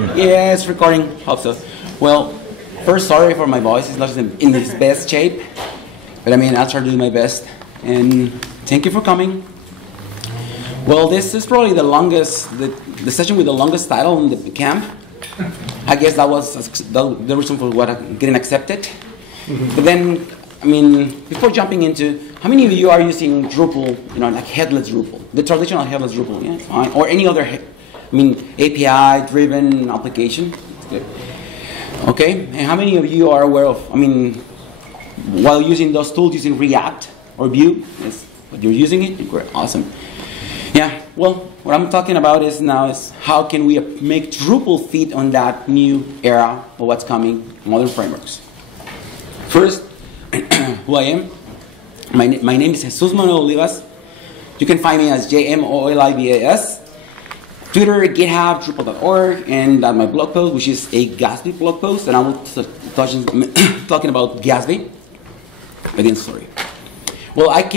Yeah, it's recording. Hope so. Well, first, sorry for my voice. It's not in its best shape. But I mean, I'll try to do my best. And thank you for coming. Well, this is probably the longest, the session with the longest title in the camp. I guess that was the reason for what I'm getting accepted. But then, I mean, before jumping into, how many of you are using Drupal, like Headless Drupal, the traditional Headless Drupal, yeah, fine, or any other, API-driven application? Good. Okay, and how many of you are aware of, while using those tools, using React or Vue, but you're using it? Great, awesome. Yeah, well, what I'm talking about is how can we make Drupal fit on that new era of what's coming, modern frameworks. First, who I am. My name is Jesus Monolithic. You can find me as jmolivas. Twitter, GitHub, Drupal.org, and my blog post, which is a Gatsby blog post, and I will talking about Gatsby. But then, sorry. Well, I'm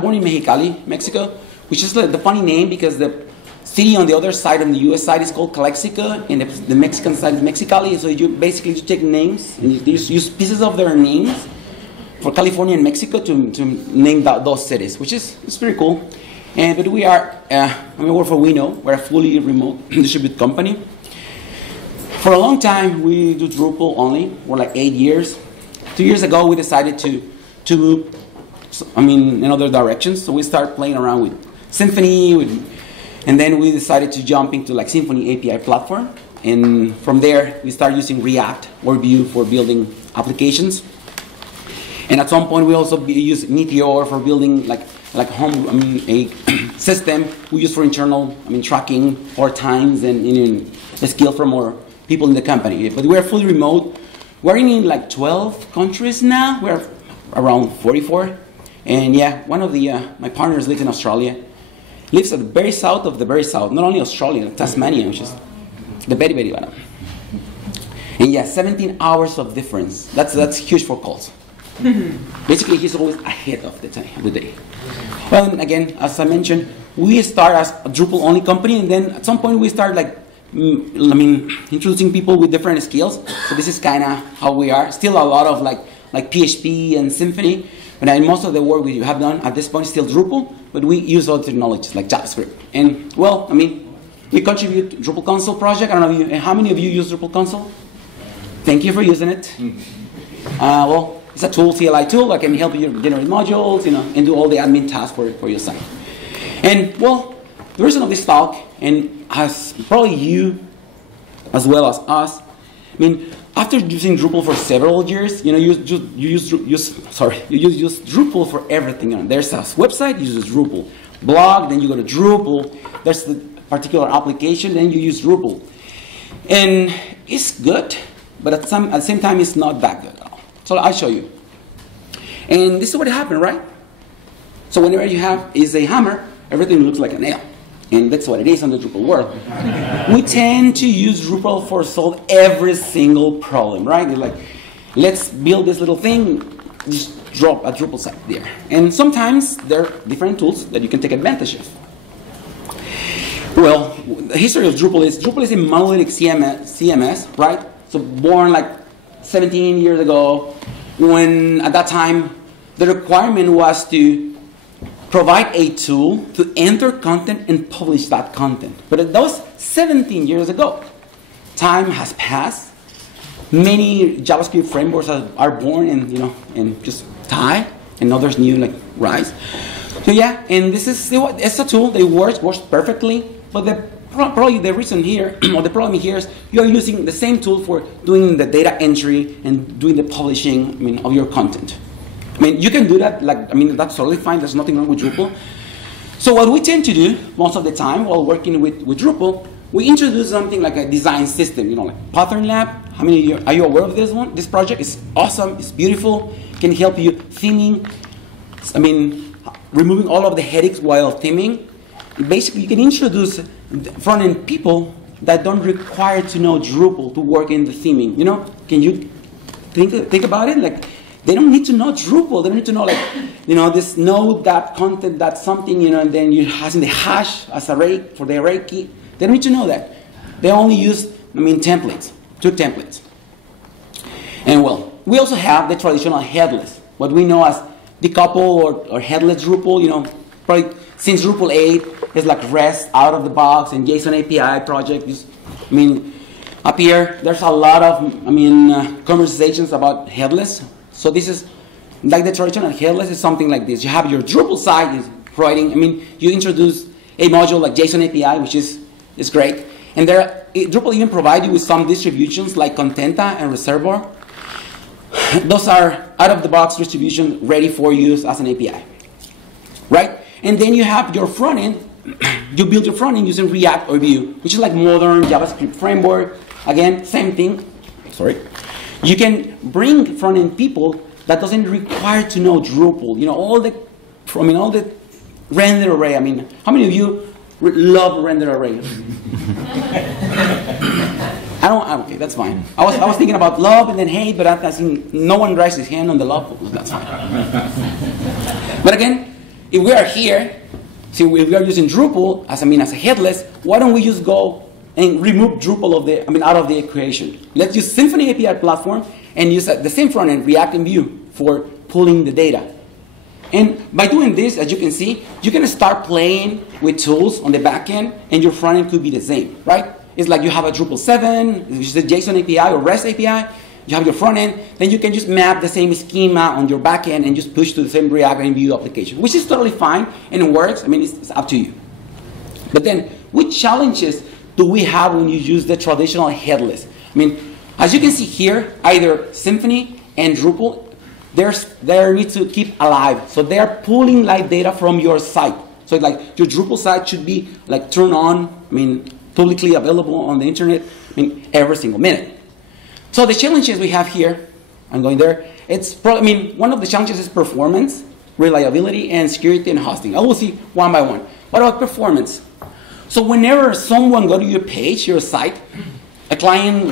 born in Mexicali, Mexico, which is the funny name because the city on the other side, on the U.S. side, is called Calexico, and the Mexican side is Mexicali. So you basically take names and you use pieces of their names for California and Mexico to name those cities, which is pretty cool. But we are, we're a fully remote distributed company. For a long time, we do Drupal only. We're like 8 years. 2 years ago, we decided to move, in other directions. So we started playing around with Symfony, and then we decided to jump into like Symfony API platform. And from there, we started using React or Vue for building applications. And at some point, we also use Meteor for building a system we use for internal, tracking our times and the skill from our people in the company. But we're fully remote. We're in like 12 countries now. We're around 44. And yeah, one of my partners lives in Australia. Lives at the very south of the very south. Not only Australia, Tasmania, which is the very, very bottom. And yeah, 17 hours of difference. That's huge for calls. Basically, he's always ahead of the day. Well, again, as I mentioned, we start as a Drupal-only company, and then at some point we start introducing people with different skills. So this is kind of how we are. Still a lot of like PHP and Symfony, but most of the work we have done at this point is still Drupal, but we use other technologies like JavaScript. And well, we contribute to Drupal console project. I don't know how many of you use Drupal console? Thank you for using it. Well, it's a tool, CLI tool that can help you generate modules, and do all the admin tasks for your site. And well, the reason of this talk, and as probably you, as well as us, after using Drupal for several years, you use Drupal for everything. There's a website, you use Drupal. Blog, then you go to Drupal. There's the particular application, then you use Drupal. And it's good, but at the same time, it's not that good. So I'll show you. And this is what happened, right? So whenever you have is a hammer, everything looks like a nail. And that's what it is in the Drupal world. We tend to use Drupal for solve every single problem, right? It's like, let's build this little thing, just drop a Drupal site there. And sometimes there are different tools that you can take advantage of. Well, the history of Drupal is a monolithic CMS, right? So born like 17 years ago, when at that time the requirement was to provide a tool to enter content and publish that content. But that was 17 years ago. Time has passed. Many JavaScript frameworks are born and just die, and others new rise. So yeah, and it's a tool that works perfectly, but probably the reason here, or the problem here is you're using the same tool for doing the data entry and doing the publishing of your content. You can do that, that's totally fine. There's nothing wrong with Drupal. So what we tend to do most of the time while working with Drupal, we introduce something like a design system, like Pattern Lab. How many of you, are you aware of this one? This project is awesome, it's beautiful, can help you theming, removing all of the headaches while theming. Basically, you can introduce front-end people that don't require to know Drupal to work in the theming. Can you think about it? They don't need to know Drupal. They don't need to know this node, that content, that something, and then you're using the hash as array for the array key. They don't need to know that. They only use templates, 2 templates. And well, we also have the traditional headless, what we know as decouple or headless Drupal. Probably since Drupal 8 is like REST out of the box and JSON API project. Up here there's a lot of conversations about headless. So this is like the traditional headless is something like this. You have your Drupal site is writing. You introduce a module like JSON API, which is great. And Drupal even provides you with some distributions like Contenta and Reservoir. Those are out-of-the-box distribution ready for use as an API, right? And then you have your front end. You build your front end using React or Vue, which is like modern JavaScript framework. Again, same thing. Sorry. You can bring front end people that doesn't require to know Drupal. All the render array. How many of you love render array? Okay, that's fine. I was thinking about love and then hate, but I think no one raises his hand on the love. That's fine. But again, if we are here, if we are using Drupal as a headless, why don't we just go and remove Drupal out of the equation? Let's use Symfony API platform and use the same front end, React and Vue, for pulling the data. And by doing this, as you can see, you can start playing with tools on the back end, and your front end could be the same, right? It's like you have a Drupal 7, which is a JSON API or REST API. You have your front end, then you can just map the same schema on your back end and just push to the same React and Vue application, which is totally fine and it works. It's up to you. But then, which challenges do we have when you use the traditional headless? As you can see here, either Symfony and Drupal, they need to keep alive. So they are pulling live data from your site. So like your Drupal site should be like turned on, publicly available on the internet, every single minute. So the challenges we have here, I'm going there. One of the challenges is performance, reliability, and security and hosting. I will see one by one. What about performance? So whenever someone go to your page, your site, a client,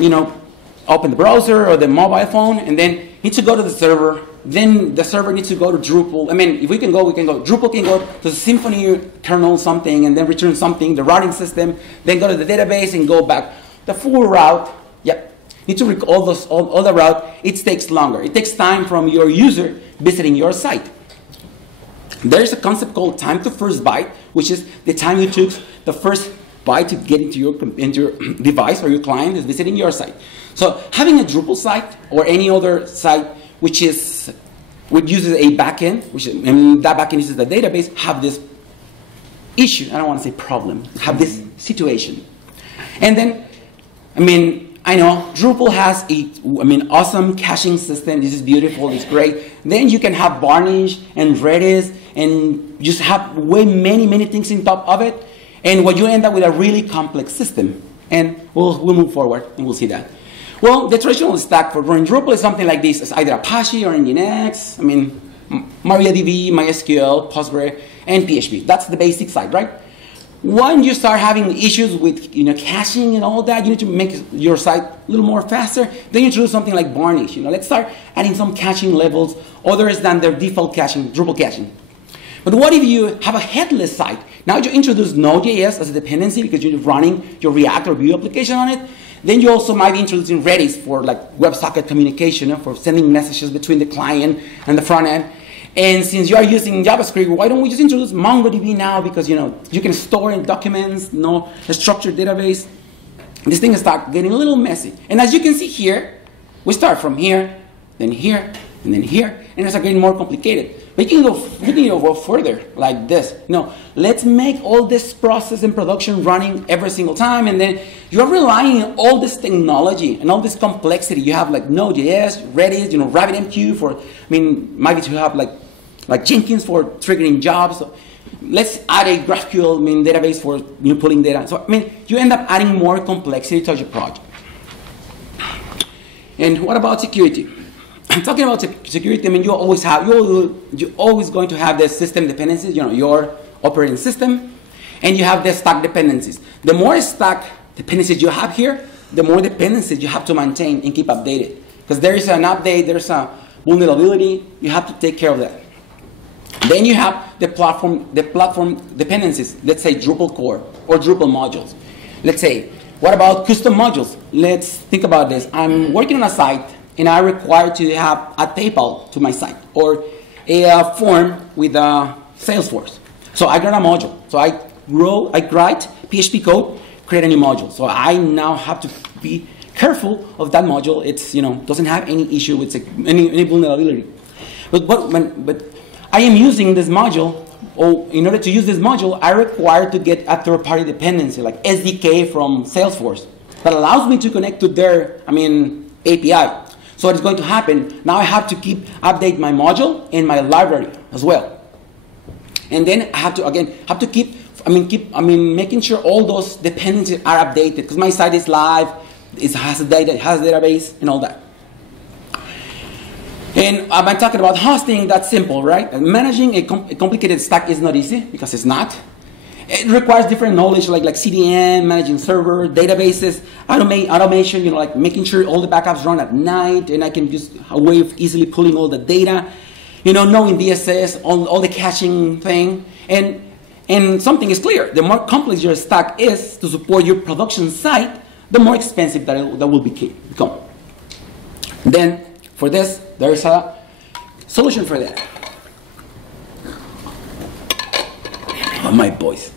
open the browser or the mobile phone, and then needs to go to the server. Then the server needs to go to Drupal. If we can go, we can go. Drupal can go to the Symfony kernel something and then return something, the routing system, then go to the database and go back. The full route, need to recall all the route. It takes longer. It takes time from your user visiting your site. There is a concept called time to first byte, which is the time you took the first byte to get into your device or your client is visiting your site. So having a Drupal site or any other site which uses a backend, and that backend uses the database, have this issue. I don't want to say problem. Have this situation. And then, I know Drupal has awesome caching system. This is beautiful. It's great. Then you can have Varnish and Redis and just have many things on top of it. And what you end up with a really complex system. And we'll move forward and we'll see that. Well, the traditional stack for running Drupal is something like this. It's either Apache or Nginx. MariaDB, MySQL, Postgre, and PHP. That's the basic side, right? When you start having issues with caching and all that, you need to make your site a little more faster. Then you introduce something like Varnish. Let's start adding some caching levels other than their default caching, Drupal caching. But what if you have a headless site? Now you introduce Node.js as a dependency because you're running your React or Vue application on it. Then you also might be introducing Redis for like WebSocket communication, for sending messages between the client and the front end. And since you are using JavaScript, why don't we just introduce MongoDB now? Because you can store in documents, a structured database. This thing start getting a little messy. And as you can see here, we start from here, then here, and then here, and it's getting more complicated. But you can go further like this. Let's make all this process in production running every single time, and then you're relying on all this technology and all this complexity. You have like Node.js, Redis, RabbitMQ for, maybe to have like Jenkins for triggering jobs. So let's add a GraphQL database for pulling data. So you end up adding more complexity to your project. And what about security? I'm talking about security. You're always going to have the system dependencies. Your operating system, and you have the stack dependencies. The more stack dependencies you have here, the more dependencies you have to maintain and keep updated. Because there is an update, there's a vulnerability. You have to take care of that. Then you have the platform dependencies. Let's say Drupal core or Drupal modules. Let's say What about custom modules? Let's think about this. I'm working on a site, and I require to have a PayPal to my site, or a form with Salesforce. So I create a module. So I write PHP code, create a new module. So I now have to be careful of that module. It's, doesn't have any issue with any vulnerability. But I am using this module, or in order to use this module, I require to get a third-party dependency, like SDK from Salesforce, that allows me to connect to their, API. So what is going to happen, now I have to update my module and my library as well. And then I have to keep making sure all those dependencies are updated, because my site is live, it has a database and all that. And I'm talking about hosting. That's simple, right? And managing a complicated stack is not easy, because it's not. It requires different knowledge, like CDN, managing server, databases, automation, like making sure all the backups run at night, and I can just a way of easily pulling all the data, knowing DSS, all the caching thing. And something is clear: the more complex your stack is to support your production site, the more expensive that will become. Then, for this, there's a solution for that. Oh, my voice.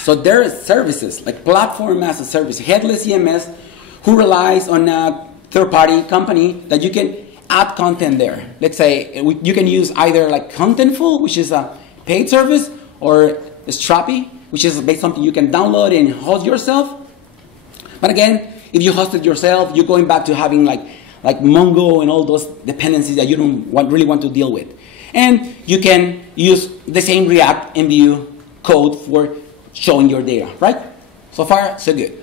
So there are services like platform as a service, Headless CMS, who relies on a third-party company that you can add content there. Let's say you can use either like Contentful, which is a paid service, or Strappy, which is based on something you can download and host yourself. But again, if you host it yourself, you're going back to having like Mongo and all those dependencies that you don't really want to deal with. And you can use the same React and Vue code for showing your data, right? So far, so good.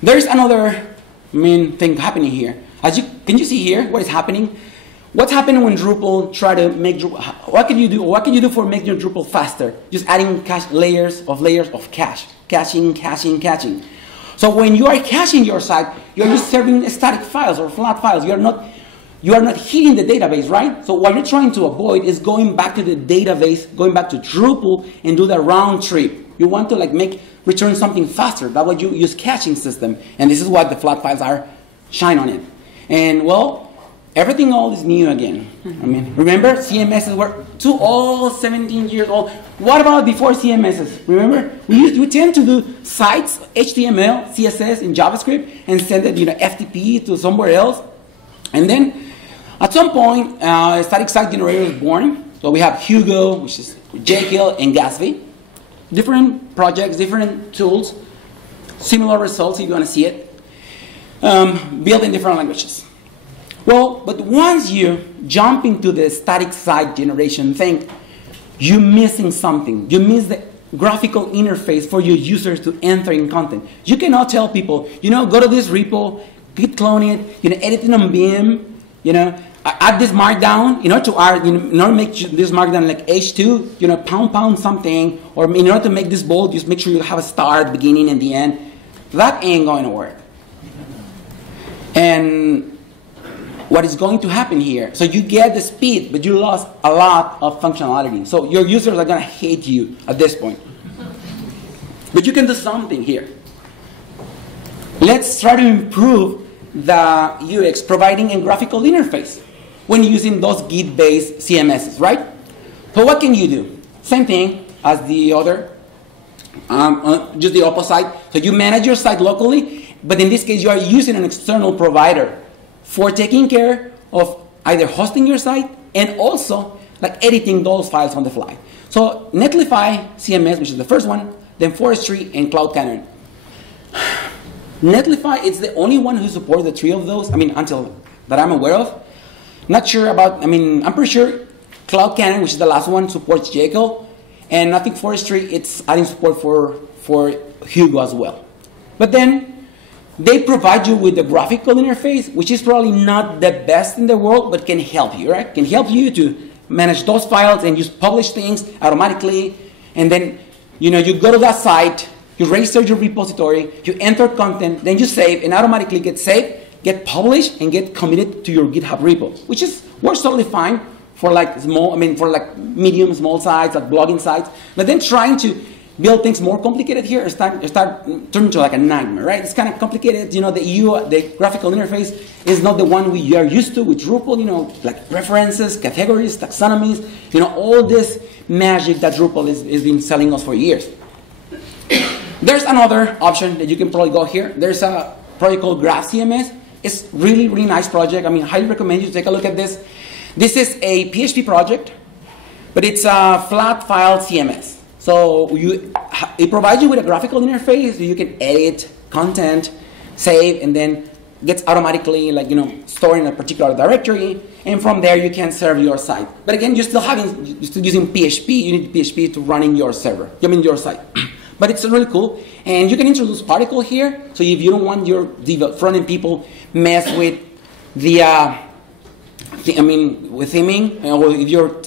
There's another main thing happening here. Can you see here what is happening? What's happening when Drupal try to make Drupal? What can you do? What can you do for making your Drupal faster? Just adding layers of cache, caching. So when you are caching your site, you're just serving static files or flat files. You are not hitting the database, right? So what you're trying to avoid is going back to the database, going back to Drupal and do the round trip. You want to return something faster. That's why you use caching system. And this is what the flat files shine on it. And well, everything all is new again. Remember, CMSs were too old, 17 years old. What about before CMSs? Remember, we tend to do sites, HTML, CSS, and JavaScript, and send it, FTP to somewhere else. And then, at some point, static site generator was born. So we have Hugo, which is Jekyll, and Gatsby. Different projects, different tools, similar results if you want to see it, built in different languages. Well, but once you jump into the static site generation thing, you're missing something. You miss the graphical interface for your users to enter in content. You cannot tell people, go to this repo, git clone it, edit it on Vim, add this markdown, in order to make this markdown like H2, pound something, or in order to make this bold, just make sure you have a star at the beginning and the end. That ain't going to work. And what is going to happen here? So you get the speed, but you lost a lot of functionality. So your users are going to hate you at this point. But you can do something here. Let's try to improve the UX, providing a graphical interface when using those Git-based CMSs, right? So what can you do? Same thing as the other, just the opposite. So you manage your site locally, but in this case you are using an external provider for taking care of either hosting your site and also editing those files on the fly. So Netlify CMS, which is the first one, then Forestry and Cloud Cannon. Netlify is the only one who supports the three of those, until that I'm aware of. Not sure about, I'm pretty sure Cloud Cannon, which is the last one, supports Jekyll. And I think Forestry, it's adding support for Hugo as well. But then, they provide you with the graphical interface, which is probably not the best in the world, but can help you, right? Can help you to manage those files and just publish things automatically. And then, you go to that site, you register your repository, you enter content, then you save, and automatically get saved, get published, and get committed to your GitHub repo, which works totally fine for medium, small sites, like blogging sites. But then trying to build things more complicated here, start turn into like a nightmare, right? It's kind of complicated. You know, the graphical interface is not the one we are used to with Drupal. You know, like preferences, categories, taxonomies. You know, all this magic that Drupal is been selling us for years. There's another option that you can probably go here. There's a project called GravCMS. It's really, really nice project. I mean, highly recommend you to take a look at this. This is a PHP project, but it's a flat file CMS. So it provides you with a graphical interface so you can edit content, save, and then gets automatically, like, you know, stored in a particular directory, and from there you can serve your site. But again, you're still using PHP. You need PHP to run in your server. I mean your site. But it's really cool, and you can introduce particle here. So if you don't want your front-end people mess with with theming, or if your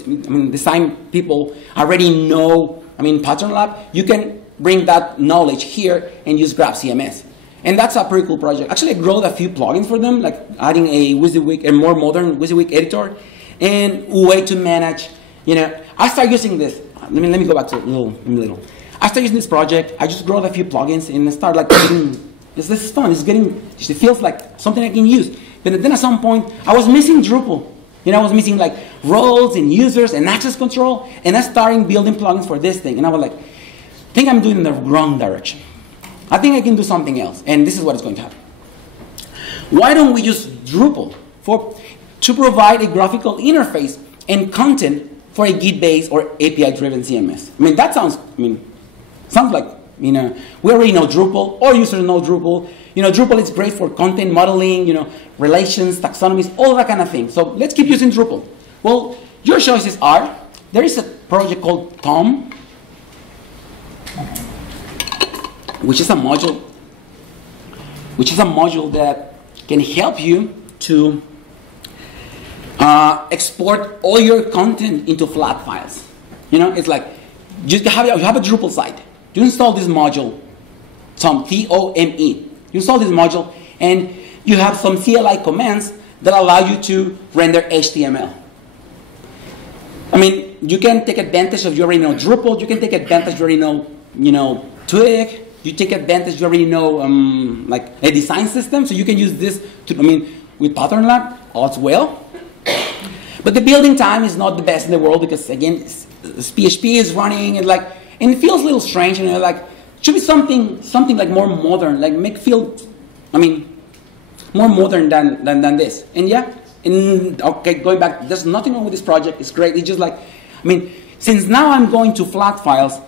design people already know, pattern lab, you can bring that knowledge here and use GravCMS. And that's a pretty cool project. Actually, I wrote a few plugins for them, like adding a WYSIWYG, a more modern WYSIWYG editor, and a way to manage, you know, I started using this. Let me go back to a little. I started using this project. I just wrote a few plugins and I started like this is fun. It feels like something I can use. But then at some point, I was missing Drupal. You know, I was missing like roles and users and access control, and I started building plugins for this thing. And I was like, I think I'm doing in the wrong direction. I think I can do something else, and this is what is going to happen. Why don't we use Drupal to provide a graphical interface and content for a Git-based or API-driven CMS? That sounds like, you know, we already know Drupal, all users know Drupal. You know, Drupal is great for content modeling, you know, relations, taxonomies, all that kind of thing. So let's keep using Drupal. Well, your choices are, there is a project called Tom, which is a module that can help you to export all your content into flat files. You know, it's like you have a Drupal site. You install this module, Tom, T-O-M-E. You install this module, and you have some CLI commands that allow you to render HTML. You can take advantage of, you already know Drupal. You can take advantage, you already know, Twig. You take advantage, you already know, like a design system. So you can use this to, with Pattern Lab as well. But the building time is not the best in the world because, again, PHP is running and it feels a little strange. And should be something like more modern, like more modern than this. And yeah, okay, going back, there's nothing wrong with this project. It's great. It's just like, since now I'm going to flat files,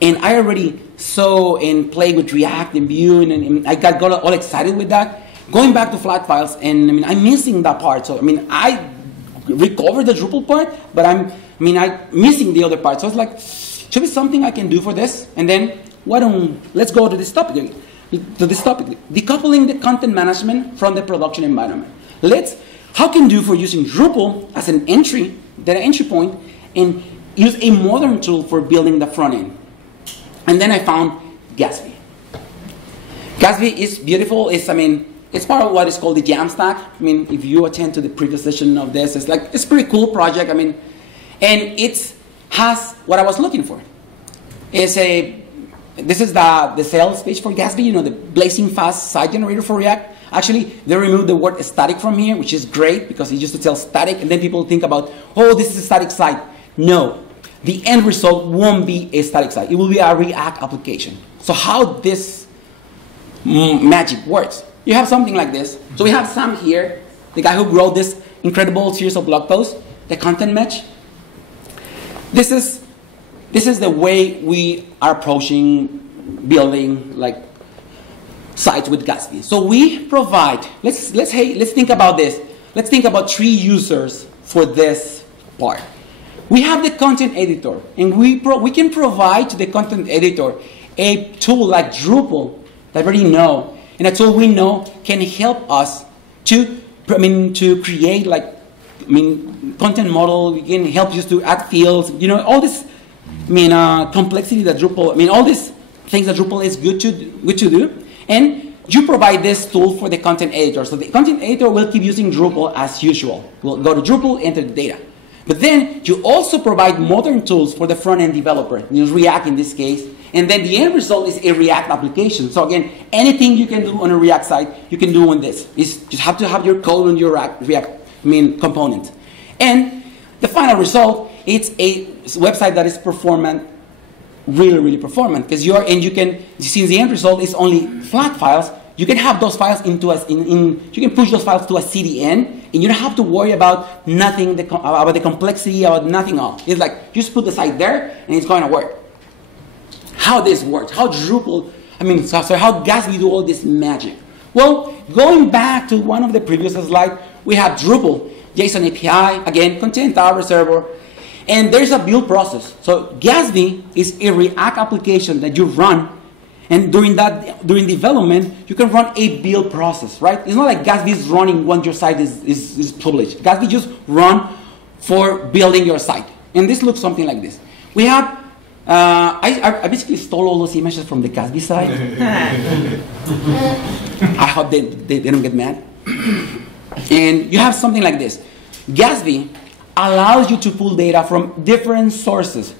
and I already saw and played with React and Vue, and I got all excited with that. Going back to flat files, and I'm missing that part. So I recovered the Drupal part, but I'm missing the other part. So it's like, should be something I can do for this. And then let's go to this topic. Decoupling the content management from the production environment. How can you do for using Drupal as an data entry point, and use a modern tool for building the front end. And then I found Gatsby. Gatsby is beautiful. It's part of what is called the JAMstack. If you attend to the previous session of this, it's a pretty cool project. And it has what I was looking for. This is the sales page for Gatsby, the blazing fast site generator for React. Actually, they removed the word static from here, which is great because it used to tell static, and then people think about, oh, this is a static site. No, the end result won't be a static site. It will be a React application. So how this magic works? You have something like this. So we have Sam here, the guy who wrote this incredible series of blog posts, the content mesh. This is the way we are approaching building sites with Gatsby. So we provide. Let's think about this. Let's think about 3 users for this part. We have the content editor, and we can provide to the content editor a tool like Drupal that we already know, and a tool we know can help us to create content model. We can help you to add fields. All this complexity that Drupal. All these things that Drupal is good to do, and you provide this tool for the content editor. So the content editor will keep using Drupal as usual. We'll go to Drupal, enter the data. But then you also provide modern tools for the front-end developer, use React in this case, and then the end result is a React application. So again, anything you can do on a React site, you can do on this. You just have to have your code on your React component. And the final result, it's a website that is performant, really, really performant, because since the end result is only flat files, you can have those files you can push those files to a CDN, and you don't have to worry about nothing, about the complexity, about nothing else. It's like, you just put the site there, and it's going to work. How this works, how Drupal, how Gatsby do all this magic. Well, going back to one of the previous slides, we have Drupal, JSON API, again, content type server, and there's a build process. So Gatsby is a React application that you run, and during development, you can run a build process, right? It's not like Gatsby is running once your site is published. Gatsby just run for building your site. And this looks something like this. We have, I basically stole all those images from the Gatsby site. I hope they don't get mad. And you have something like this. Gatsby allows you to pull data from different sources.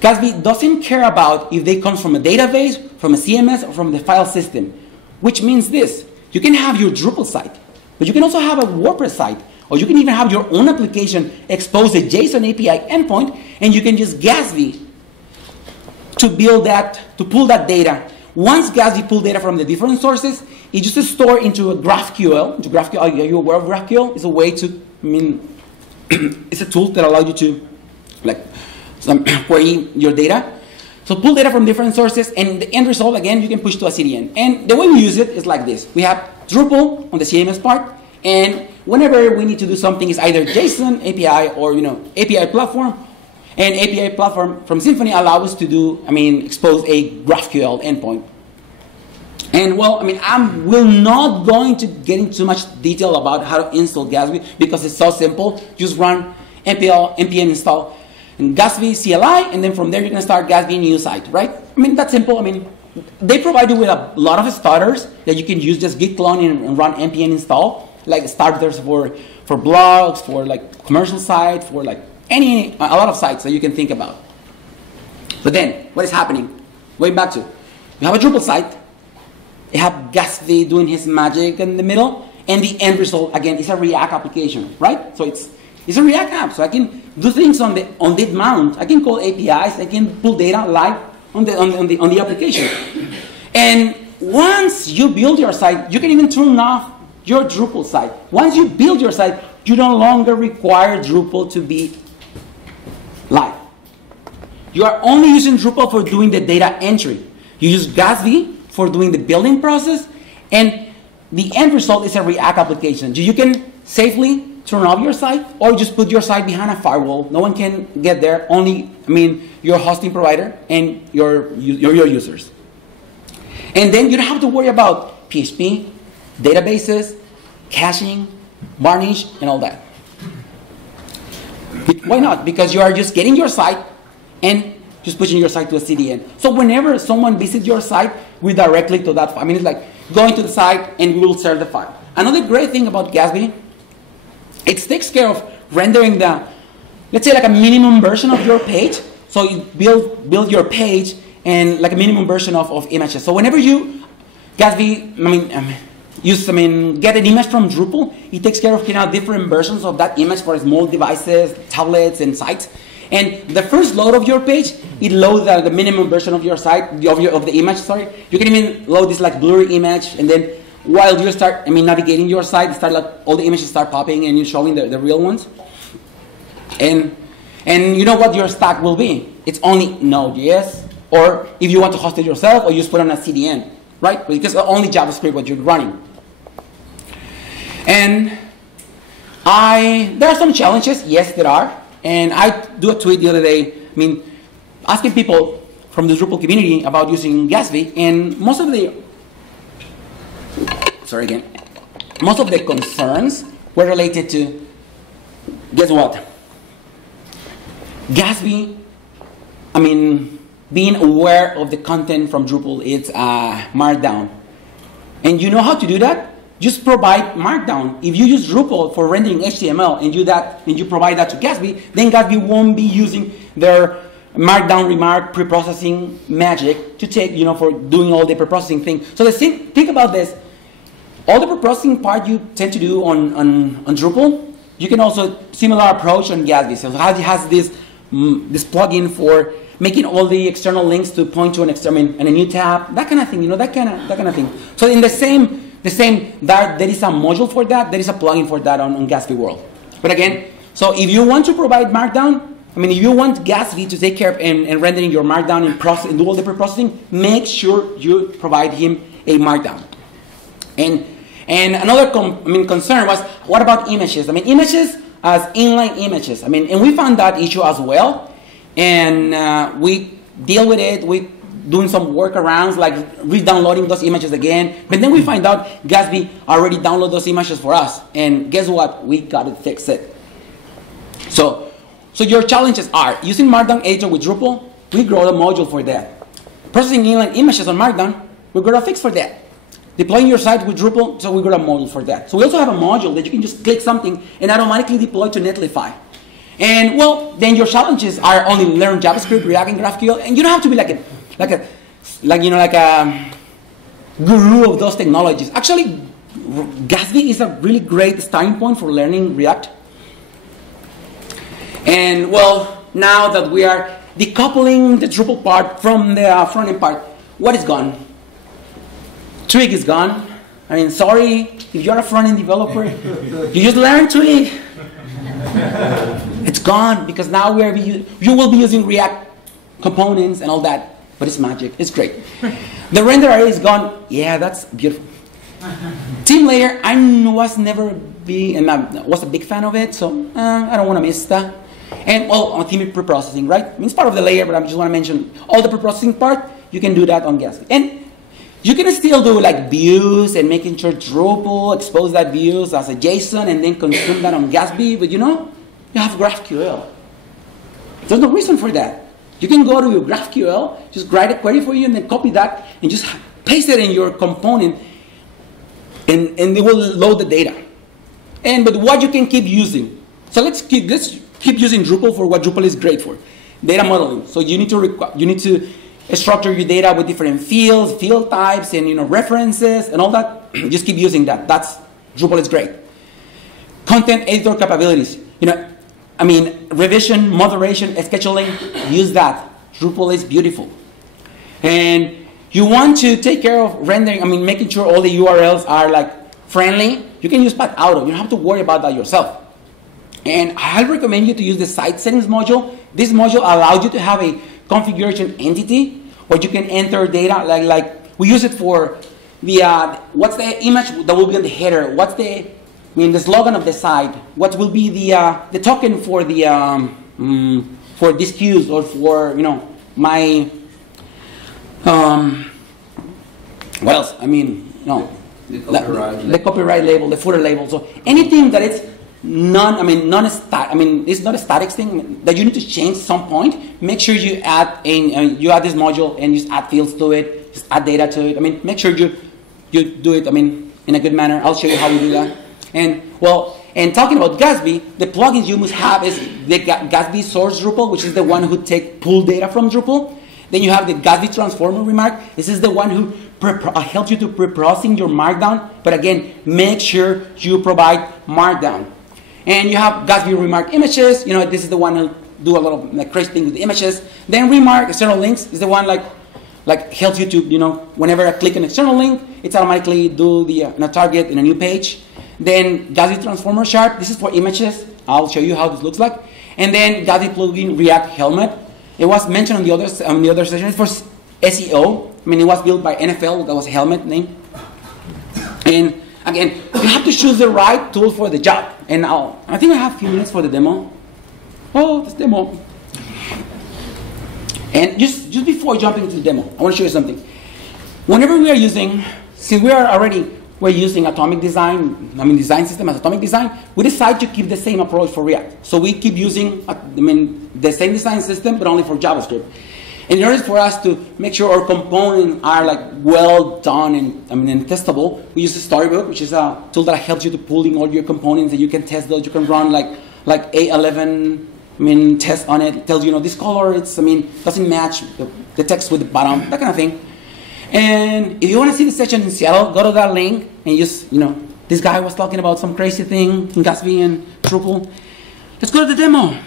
Gatsby doesn't care about if they come from a database, from a CMS, or from the file system, which means this. You can have your Drupal site, but you can also have a WordPress site, or you can even have your own application expose a JSON API endpoint, and you can use Gatsby to pull that data. Once Gatsby pulls data from the different sources, it just stores into a GraphQL. Are you aware of GraphQL? It's a way to, it's a tool that allows you to query your data. So pull data from different sources, and the end result, again, you can push to a CDN. And the way we use it is like this. We have Drupal on the CMS part, and whenever we need to do something, it's either JSON, API, or API platform. And API platform from Symfony allows us to do, expose a GraphQL endpoint. And well, I will not going to get into much detail about how to install Gatsby because it's so simple. Just run npm install and Gatsby CLI, and then from there you can start Gatsby new site, right? That's simple. They provide you with a lot of starters that you can use, just git clone and run npm install, like starters for blogs, for commercial sites, for a lot of sites that you can think about. But then, what is happening? Going back to, you have a Drupal site, you have Gatsby doing his magic in the middle, and the end result, again, is a React application, right? So it's a React app, so I can do things on demand. I can call APIs, I can pull data live on the application. And once you build your site, you can even turn off your Drupal site. Once you build your site, you no longer require Drupal to be live. You are only using Drupal for doing the data entry. You use Gatsby for doing the building process, and the end result is a React application. You can safely turn off your site, or just put your site behind a firewall. No one can get there, only your hosting provider and your users. And then you don't have to worry about PHP, databases, caching, varnish, and all that. Why not? Because you are just getting your site and just pushing your site to a CDN. So whenever someone visits your site, we directly to that file. It's like going to the site and we will serve the file. Another great thing about Gatsby, it takes care of rendering let's say a minimum version of your page. So you build your page and a minimum version of images. So whenever you Gatsby, get an image from Drupal, it takes care of different versions of that image for small devices, tablets, and sites. And the first load of your page, it loads the minimum version of your site, of the image. Sorry, you can even load this blurry image, and then while you start, navigating your site, all the images start popping, and you're showing the real ones. And you know what your stack will be? It's only Node.js, or if you want to host it yourself, or you just put on a CDN, right? Because only JavaScript what you're running. And there are some challenges. Yes, there are. And I do a tweet the other day, asking people from the Drupal community about using Gatsby, and most of the concerns were related to, guess what? Gatsby, being aware of the content from Drupal, it's markdown. And you know how to do that? just provide Markdown. If you use Drupal for rendering HTML and you provide that to Gatsby, then Gatsby won't be using their Markdown remark preprocessing magic to take, for doing all the preprocessing thing. So think about this. All the preprocessing part you tend to do on Drupal, you can also similar approach on Gatsby. So it has this plugin for making all the external links to point to an external and a new tab, that kind of thing, that kind of thing. So in the same there is a module for that, there is a plugin for that on Gatsby World. But again, so if you want to provide Markdown, if you want Gatsby to take care of and rendering your Markdown and do all the preprocessing, make sure you provide him a Markdown. And another concern was, what about images? Images as inline images. And we found that issue as well. And we deal with it with doing some workarounds, like re-downloading those images again. But then we find out Gatsby already downloaded those images for us. And guess what? We got to fix it. So your challenges are, using Markdown editor with Drupal, we grow a module for that. Processing inline images on Markdown, we got a fix for that. Deploying your site with Drupal, so we got a module for that. So we also have a module that you can just click something and automatically deploy to Netlify. And well, then your challenges are only learn JavaScript, React, and GraphQL, and you don't have to be like a guru of those technologies. Actually, Gatsby is a really great starting point for learning React. And well, now that we are decoupling the Drupal part from the front-end part, what is gone? Twig is gone. Sorry if you're a front-end developer, you just learn Twig. It's gone because now you will be using React components and all that, but it's magic. It's great. The render array is gone. Yeah, that's beautiful. Team layer, I was a big fan of it, so I don't want to miss that. And well, on theme preprocessing, right? It's part of the layer, but I just want to mention all the preprocessing part. You can do that on Gatsby, and you can still do like views and making sure Drupal expose that views as a JSON and then consume that on Gatsby. But you have GraphQL. There's no reason for that. You can go to your GraphQL, just write a query for you, and then copy that and just paste it in your component, and it will load the data. But what you can keep using. So let's keep using Drupal for what Drupal is great for, data modeling. So you need to structure your data with different fields, field types, and references and all that. Just keep using that. Drupal is great. Content editor capabilities. Revision, moderation, scheduling. Use that. Drupal is beautiful. And you want to take care of rendering. Making sure all the URLs are friendly. You can use Path Auto. You don't have to worry about that yourself. And I recommend you to use the site settings module. This module allows you to have a configuration entity where you can enter data like we use it for the what's the image that will be on the header, what's the slogan of the site, what will be the token for the for this queues or for my what else? The copyright label, the footer label. So anything that it's it's not a static thing that you need to change at some point. Make sure you add this module and just add fields to it, just add data to it. Make sure you do it. In a good manner. I'll show you how we do that. And talking about Gatsby, the plugins you must have is the Gatsby source Drupal, which is the one who pull data from Drupal. Then you have the Gatsby transformer remark. This is the one who helps you to pre-processing your Markdown. But again, make sure you provide Markdown. And you have Gatsby remark images. This is the one who do a lot of crazy things with the images. Then remark external links is the one helps you to whenever I click an external link, it's automatically do the target in a new page. Then Gatsby transformer sharp. This is for images. I'll show you how this looks like. And then Gatsby plugin React Helmet. It was mentioned on the other session. It's for SEO. It was built by NFL. That was a helmet name. And again, you have to choose the right tool for the job. And now, I think I have a few minutes for the demo. Oh, this demo. And just before jumping into the demo, I want to show you something. Whenever we are using, since we're using atomic design, design system as atomic design, we decide to keep the same approach for React. So we keep using the same design system, but only for JavaScript. And in order for us to make sure our components are like well done and testable, we use a Storybook, which is a tool that helps you to pull in all your components, and you can test those. You can run like A11 test on it. It tells you, this color, doesn't match the text with the bottom, that kind of thing. And if you want to see the session in Seattle, go to that link and just, this guy was talking about some crazy thing in Gatsby and Drupal. Let's go to the demo.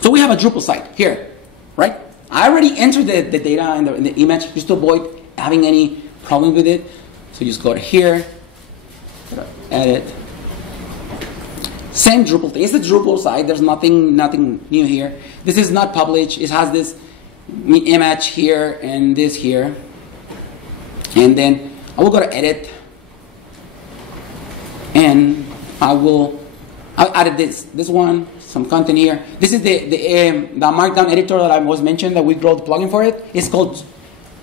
So we have a Drupal site here, right? I already entered the data in the image just to avoid having any problem with it. So you just go to here, go to edit. Same Drupal thing. It's a Drupal site. There's nothing new here. This is not published. It has this image here and this here. And then I will go to edit, and I'll add this one, some content here. This is the Markdown editor that I was mentioned that we wrote the plugin for it. It's called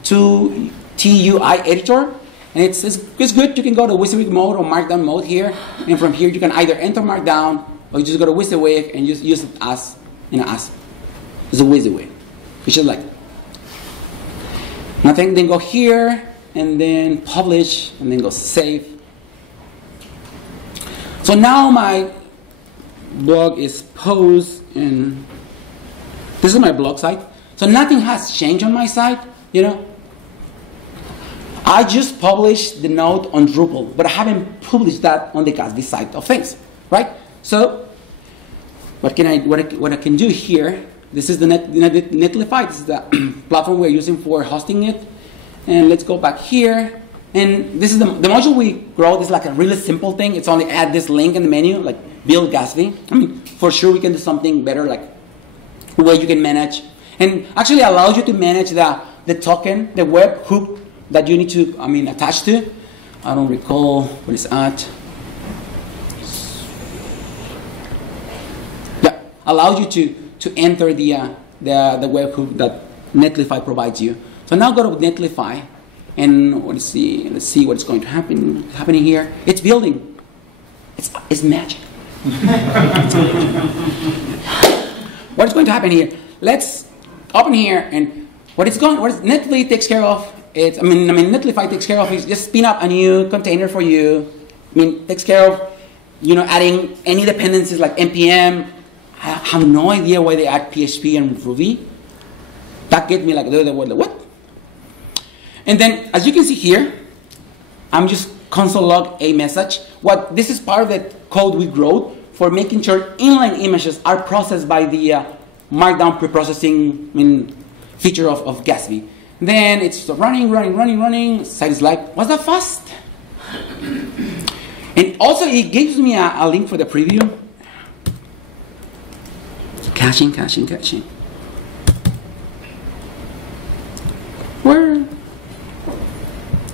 TUI editor, and it's good. You can go to WYSIWYG mode or Markdown mode here, and from here you can either enter Markdown or you just go to WYSIWYG and just use it as it's a WYSIWYG, which is like nothing. Then go here and then publish and then go save. So now my blog is posed, and this is my blog site. So nothing has changed on my site, I just published the node on Drupal, but I haven't published that on the Gatsby side of things, right? So what I can do here? This is the Netlify. This is the platform we're using for hosting it. And let's go back here. And this is the module we wrote is like a really simple thing. It's only add this link in the menu, like build Gatsby. For sure we can do something better, like where you can manage. And actually allows you to manage the token, the web hook that you need to, attach to. I don't recall what it's at. Yeah, allows you to enter the web hook that Netlify provides you. So now go to Netlify, and let's see what's going to happen. Happening here, it's building. It's magic. What's going to happen here? Let's open here, and what Netlify takes care of. Netlify takes care of is just spin up a new container for you. Takes care of adding any dependencies like npm. I have no idea why they add PHP and Ruby. That gets me like what? And then, as you can see here, I'm just console log a message. This is part of the code we wrote for making sure inline images are processed by the Markdown preprocessing feature of Gatsby. Then it's running. Site is like, what's that fast? And also, it gives me a link for the preview. Caching. Where?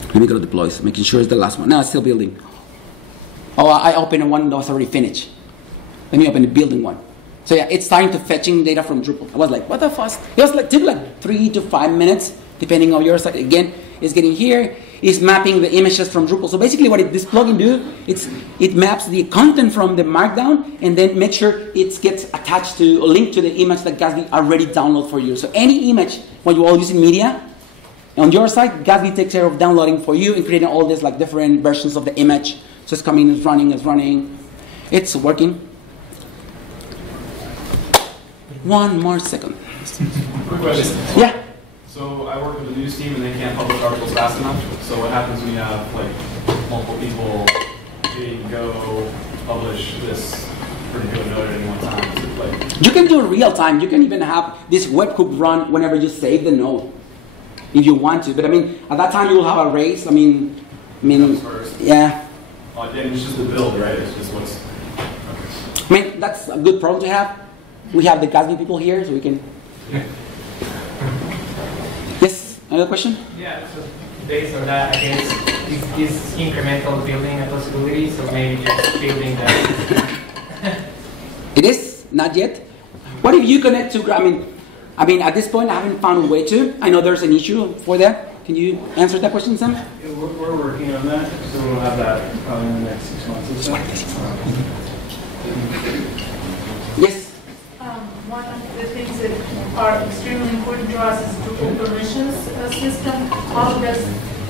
Let me go to deploys, making sure it's the last one. No, it's still building. Oh, I opened one that was already finished. Let me open the building one. So yeah, it's starting to fetching data from Drupal. I was like, what the fast? It was took like 3 to 5 minutes, depending on your site. Again, it's getting here. It's mapping the images from Drupal. So basically what this plugin do, it maps the content from the Markdown and then make sure it gets attached to, or linked to the image that Gatsby already download for you. So any image, when you're all using media, on your site, Gatsby takes care of downloading for you and creating all these like different versions of the image. So it's coming, it's running. It's working. 1 more second. Quick question. Yeah. So I work with a news team and they can't publish articles fast enough. So what happens when you have like multiple people getting go publish this particular node at any one time? Is it like You can do it real time. You can even have this webhook run whenever you save the node, if you want to. But at that time you will have a race. comes first? Yeah. And it's just the build, right? It's just what's. Okay. That's a good problem to have. We have the Gatsby people here, so we can. Yes, another question? Yeah, so based on that, I guess, is incremental building a possibility? So maybe just building that. It is, not yet. What if you connect to, at this point, I haven't found a way to. I know there's an issue for that. Can you answer that question, Sam? Yeah, we're working on that, so we'll have that probably in the next 6 months or so. Yes? One of the things are extremely important to us as Drupal permissions system. How does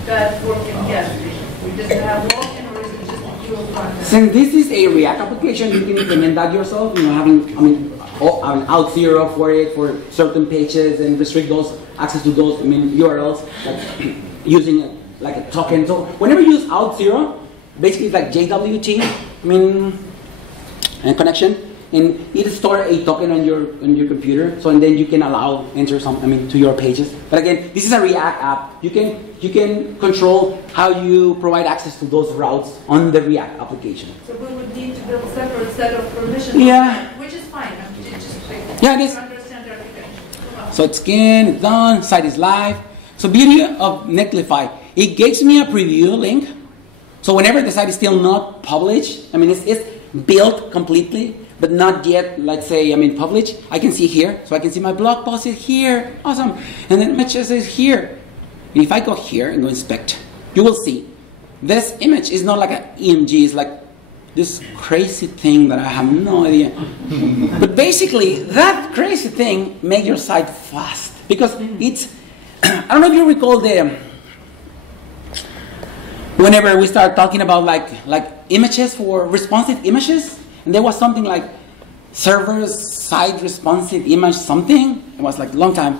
that work in Gatsby? Does it have walk-in or is it just a pure front-end? Since this is a React application, you can implement that yourself. You know, having out zero for it for certain pages and restrict those access to those URLs, like using like a token. So whenever you use out zero, basically it's like JWT, and connection, and it stores a token on your computer. So and then you can enter some to your pages. But again, this is a React app. You can control how you provide access to those routes on the React application. So we would need to build a separate set of permissions. Yeah. Which is fine. Yeah, it is. So it's scanned, it's done, site is live. So beauty of Netlify, it gives me a preview link. So whenever the site is still not published, it's built completely, but not yet, let's say, published, I can see here. So I can see my blog post is here, awesome. And then images is here. And if I go here and go inspect, you will see this image is not like an EMG, it's like this crazy thing that I have no idea. But basically, that crazy thing makes your site fast. Because it's, I don't know if you recall whenever we start talking about like images for responsive images, and there was something like server-side responsive image something. It was like a long time.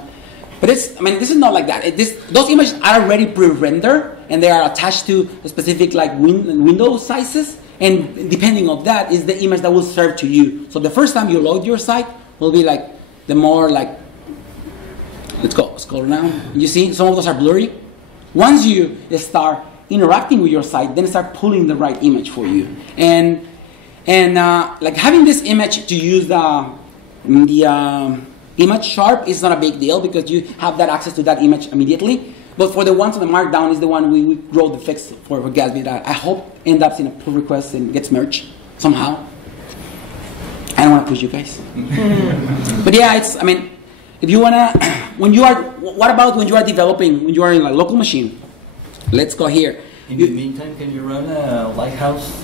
But this is not like that. Those images are already pre-rendered, and they are attached to specific like window sizes. And depending on that is the image that will serve to you. So the first time you load your site will be like the more like, let's go, scroll down. You see, some of those are blurry. Once you start interacting with your site, then start pulling the right image for you. And like having this image to use the image sharp is not a big deal because you have that access to that image immediately. But for the ones on the markdown is the one we wrote the fix for Gatsby that I hope ends up in a pull request and gets merged somehow. I don't want to push you guys. But yeah, if you want to, what about when you are developing, when you are in a local machine? Let's go here. In the meantime, can you run a Lighthouse?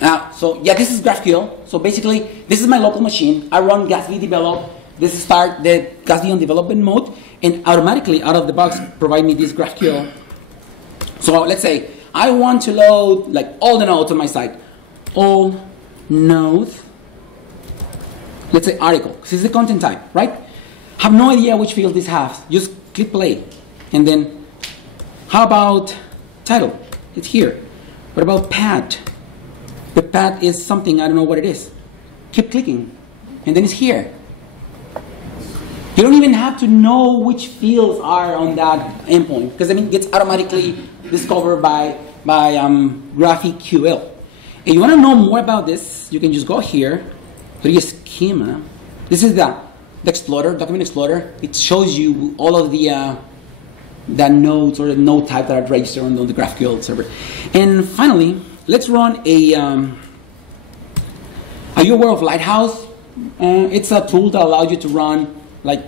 Yeah. So yeah, this is GraphQL. So basically, this is my local machine. I run Gatsby develop. This start the Gatsby on development mode, and automatically out of the box provide me this GraphQL. So let's say I want to load like all the nodes on my site. All nodes. Let's say article, because it's the content type, right? Have no idea which field this has. Just click play. And then, how about title? It's here. What about path? The path is something, I don't know what it is. Keep clicking. And then it's here. You don't even have to know which fields are on that endpoint, because it gets automatically discovered by GravCMS. If you want to know more about this, you can just go here, to your schema. This is the Explorer, Document Explorer. It shows you all of the nodes or the node type that are registered on the GraphQL server. And finally, let's run are you aware of Lighthouse? It's a tool that allows you to run like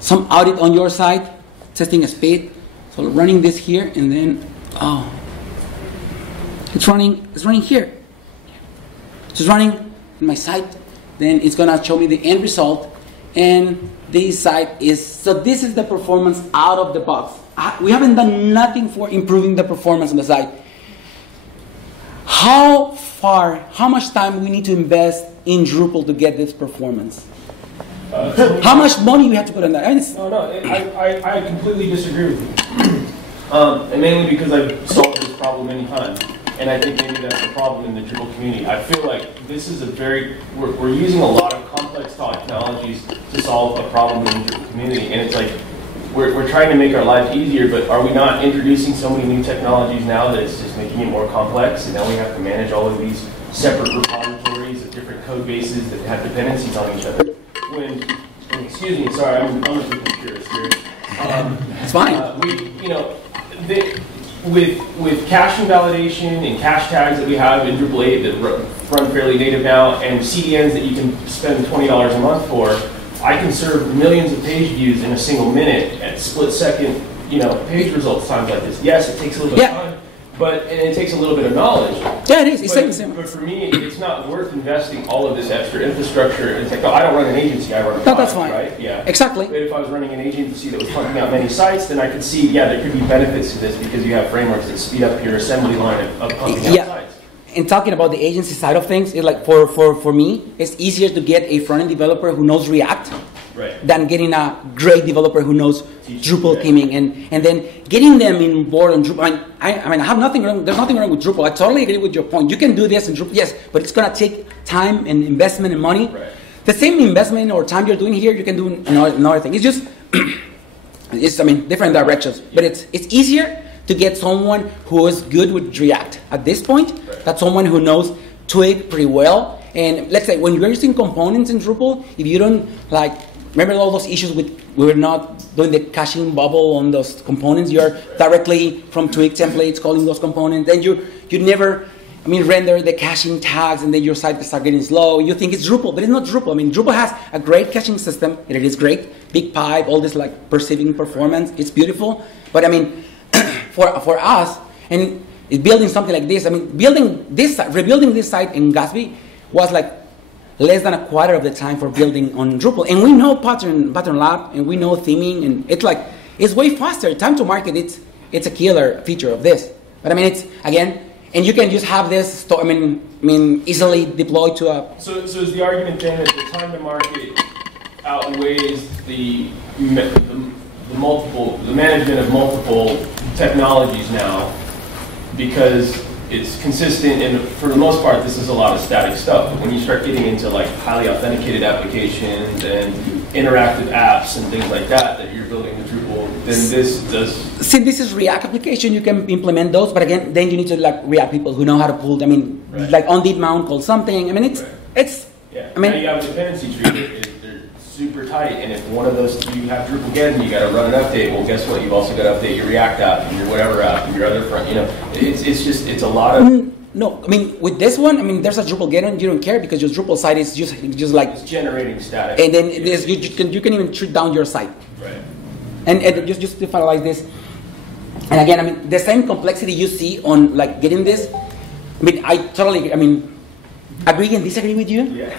some audit on your site, testing a speed. So running this here, and then it's running here. So it's running in my site. Then it's gonna show me the end result, and this site is so. This is the performance out of the box. We haven't done nothing for improving the performance on the site. How much time we need to invest in Drupal to get this performance? How much money we have to put on that? I completely disagree with you. And mainly because I've solved this problem many times. And I think maybe that's the problem in the Drupal community. I feel like this is we're using a lot of complex technologies to solve a problem in the Drupal community. And it's like, we're trying to make our life easier, but are we not introducing so many new technologies now that it's just making it more complex? And now we have to manage all of these separate repositories of different code bases that have dependencies on each other. Excuse me, sorry, I'm a bit curious here. It's fine. With caching validation and cache tags that we have in Drupal 8 that run fairly native now, and CDNs that you can spend $20 a month for, I can serve millions of page views in a single minute at split-second, page results times like this. Yes, it takes a little bit of time, and it takes a little bit of knowledge. Yeah, it is. It's the same. But for me, it's not worth investing all of this extra infrastructure. It's like, oh, I don't run an agency, I run a product, that's fine. right? Yeah. Exactly. But if I was running an agency that was pumping out many sites, then I could see, yeah, there could be benefits to this because you have frameworks that speed up your assembly line of pumping out sites. And talking about the agency side of things, it's like for me, it's easier to get a front-end developer who knows React than getting a great developer who knows Drupal theming, and then getting them in board on Drupal. I mean, I have nothing wrong. There's nothing wrong with Drupal. I totally agree with your point. You can do this in Drupal, yes, but it's gonna take time and investment and money. Right. The same investment or time you're doing here, you can do another thing. It's just, different directions. But it's easier to get someone who is good with React at this point. That's someone who knows Twig pretty well. And let's say when you're using components in Drupal, if you don't remember all those issues with we were not doing the caching bubble on those components. You're directly from Twig templates calling those components. Then you never, render the caching tags, and then your site starts getting slow. You think it's Drupal, but it's not Drupal. Drupal has a great caching system, and it is great. Big pipe, all this perceiving performance. It's beautiful. But for us, and building something like this, rebuilding this site in Gatsby was less than a quarter of the time for building on Drupal. And we know pattern lab, and we know theming, and it's way faster. Time to market, it's a killer feature of this. But it's, again, and you can just have this, easily deployed to a... So is the argument then that the time to market outweighs the management of multiple technologies now, because it's consistent, and for the most part, this is a lot of static stuff. But when you start getting into highly authenticated applications and interactive apps and things like that you're building with Drupal, then this does. Since this is React application, you can implement those. But again, then you need to React people who know how to pull. On-did mount call something. It's. Yeah. Now you have a dependency tree. They're super tight, and if one of those you have Drupal get, and you got to run an update. Well, guess what? You've also got to update your React app and your whatever app and your other front. It's a lot of. No, with this one, there's a Drupal get, and you don't care because your Drupal site is just it's generating static. And then you can even treat down your site. Right. And just to finalize this, and again, the same complexity you see on getting this. I totally agree and disagree with you. Yeah.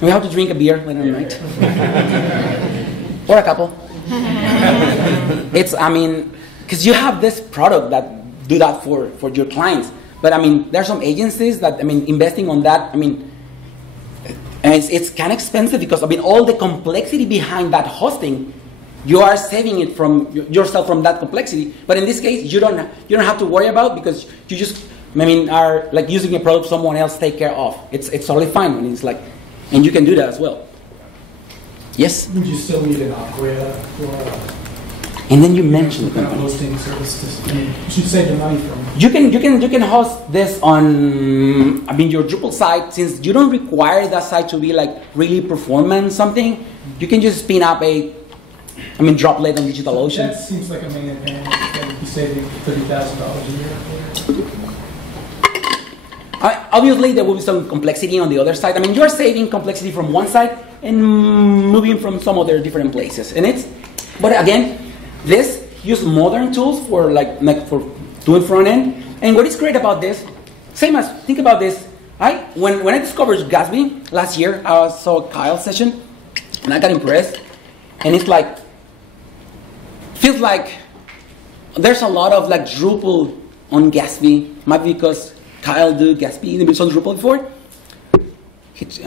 We have to drink a beer later tonight, or a couple. It's because you have this product that do that for your clients. But there are some agencies that investing on that. And it's kind of expensive because all the complexity behind that hosting, you are saving it from yourself from that complexity. But in this case, you don't have to worry about because you just are using a product someone else take care of. It's totally fine when it's and you can do that as well. Yes. Would you still need an operator for? And then you mentioned the hosting services. You should save the money from. You can host this on your Drupal site. Since you don't require that site to be really performance something, you can just spin up a droplet on DigitalOcean. That seems like a main advantage. That would be saving $30,000 a year. Obviously, there will be some complexity on the other side. You're saving complexity from one side and moving from some other different places. But again, this use modern tools for for doing front end. And what is great about this, think about this. When I discovered Gatsby last year, I saw Kyle's session, and I got impressed. And it's feels like there's a lot of Drupal on Gatsby, maybe because Kyle do Gatsby on Drupal before. It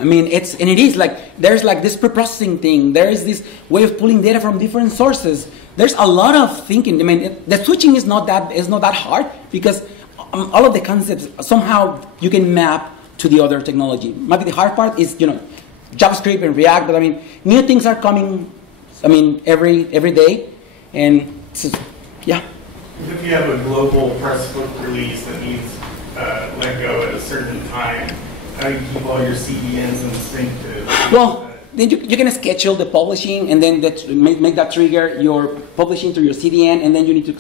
is there's this preprocessing thing. There is this way of pulling data from different sources. There's a lot of thinking. The switching is not that hard because all of the concepts somehow you can map to the other technology. Maybe the hard part is JavaScript and React, but new things are coming. Every day, and yeah. If you have a global press book release that needs let go at a certain time, how do you keep all your CDNs in sync to? Well, then you can schedule the publishing, and then make that trigger your publishing to your CDN, and then you need to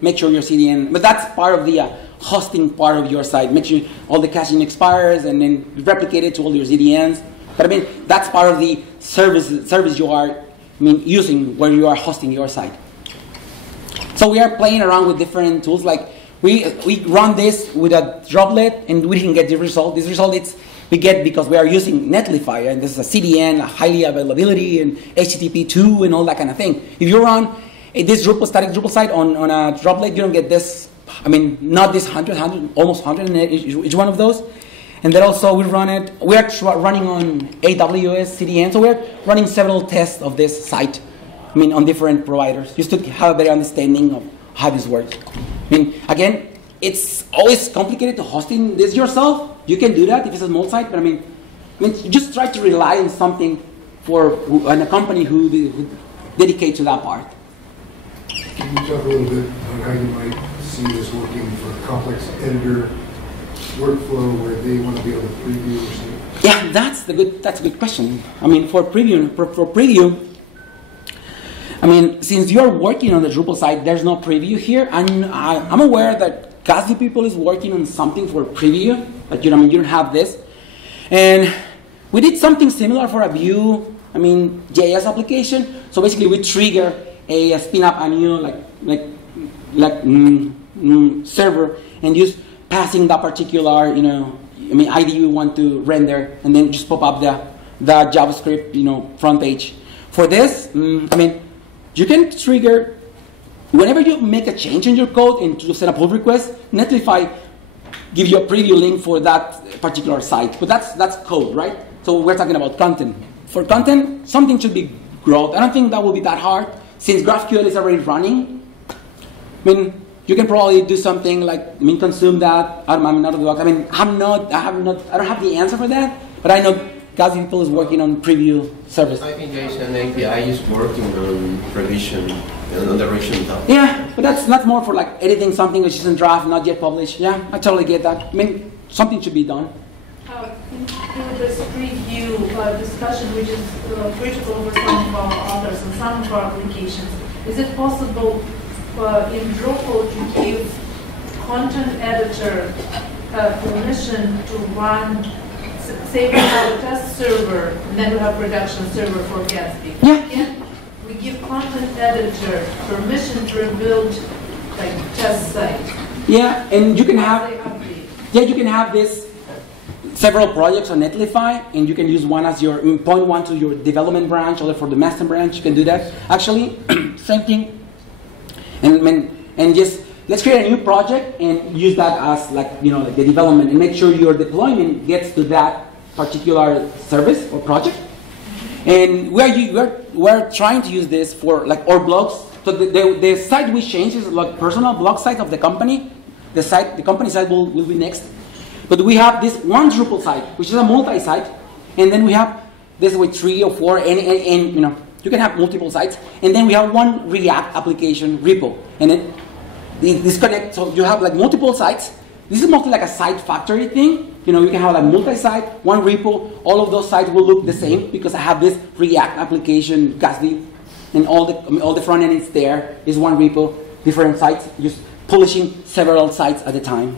make sure your CDN. But that's part of the hosting part of your site. Make sure all the caching expires, and then replicate it to all your CDNs. But that's part of the service you are using where you are hosting your site. So we are playing around with different tools. we run this with a droplet, and we didn't get the result. This result we get because we are using Netlify, and this is a CDN, a highly availability, and HTTP2, and all that kind of thing. If you run this static Drupal site on a droplet, you don't get this. I mean, not this 100, almost 100 in each one of those. And then also we run it. We are running on AWS CDN, so we are running several tests of this site. I mean, on different providers, just to have a better understanding of how this works. I mean, again, it's always complicated to hosting this yourself. You can do that if it's a small site, but I mean, just try to rely on something on a company who dedicate to that part. Can you talk a little bit on how you might see this working for a complex editor workflow where they want to be able to preview or something? Yeah, that's a good question. I mean, for preview, I mean, since you're working on the Drupal site, there's no preview here. I'm aware that Gatsby people is working on something for preview, but you don't have this. And we did something similar for a Vue, JS application. So basically, we trigger a spin up a new server and just passing that particular ID we want to render, and then just pop up the JavaScript front page. For this, you can trigger whenever you make a change in your code and to set a pull request. Netlify gives you a preview link for that particular site, but that's code, right? So we're talking about content. For content, something should be growth. I don't think that will be that hard since GravQL is already running. You can probably do something like consume that. Out of the box. I don't have the answer for that, but I know Gatsby people is working on preview service. I think there is an API is working on revision and on the revision tab. Yeah, but that's more for like editing something which is in draft, not yet published. Yeah, I totally get that. Something should be done. In this preview discussion, which is critical for some of our authors and some of our applications, is it possible in Drupal to give content editor permission to run, say we have a test server, and then we have production server for Gatsby. Yeah. We give content editor permission to rebuild like test site. Yeah, and you can have this several projects on Netlify, and you can use one as your point one to your development branch, or for the master branch. You can do that. Actually, same thing. And just let's create a new project and use that as the development, and make sure your deployment gets to that particular service or project. And we're trying to use this for our blogs. So the site we change is like personal blog site of the company. The company site will be next. But we have this one Drupal site, which is a multi-site, and then we have this with 3 or 4, and you can have multiple sites, and then we have one React application repo, and then this connect. So you have multiple sites. This is mostly like a site factory thing. You can have multi-site, one repo. All of those sites will look the same because I have this React application Gatsby, and all the front end is there. Is one repo, different sites, just publishing several sites at a time.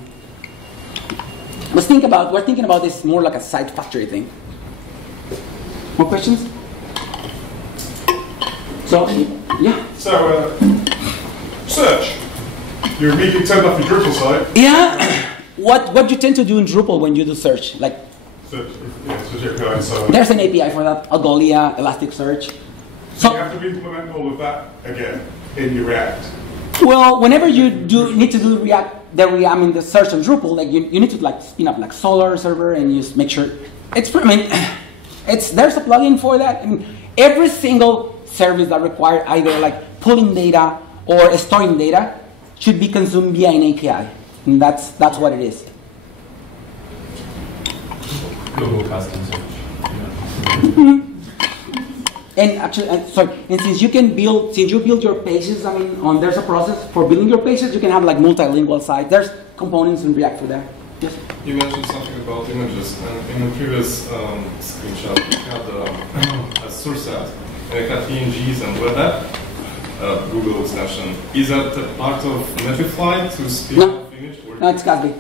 We're thinking about this more like a site factory thing. More questions? So, yeah. So, search. You immediately turned off your Drupal site. Yeah. What you tend to do in Drupal when you do search? Search API. So there's an API for that, Algolia, Elasticsearch. So you have to implement all of that again in your React. Well, whenever you need to do the search on Drupal, you need to spin up Solr server and just make sure there's a plugin for that. Every single service that requires either pulling data or storing data should be consumed via an API, and that's what it is. Global custom search. And actually, since you build your pages, there's a process for building your pages. You can have multilingual sites. There's components in React for that. Yes. You mentioned something about images, and in the previous screenshot, you had a source set, and it had PNGs and with that, Google extension. Is that part of Netlify to speed up image? No, it's Gatsby.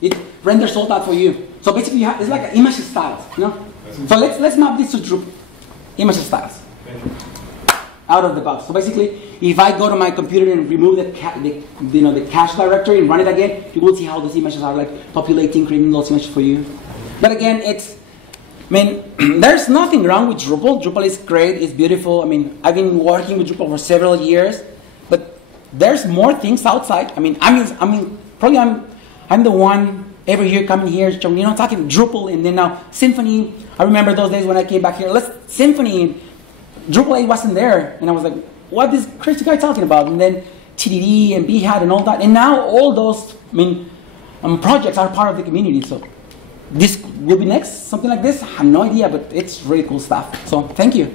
It renders all that for you. So basically, it's like image styles. So let's map this to Drupal. Image styles. Thank you. Out of the box. So basically, if I go to my computer and remove the cache directory and run it again, you will see how those images are like populating, creating those images for you. But again, there's nothing wrong with Drupal. Drupal is great, it's beautiful. I mean, I've been working with Drupal for several years, but there's more things outside. Probably I'm the one every year coming here, talking Drupal, and then now Symfony. I remember those days when I came back here. Symfony, Drupal 8 wasn't there, and I was like, what is crazy guy talking about? And then TDD and Behat and all that, and now all those projects are part of the community. So this will be next, something like this. I have no idea, but it's really cool stuff. So thank you.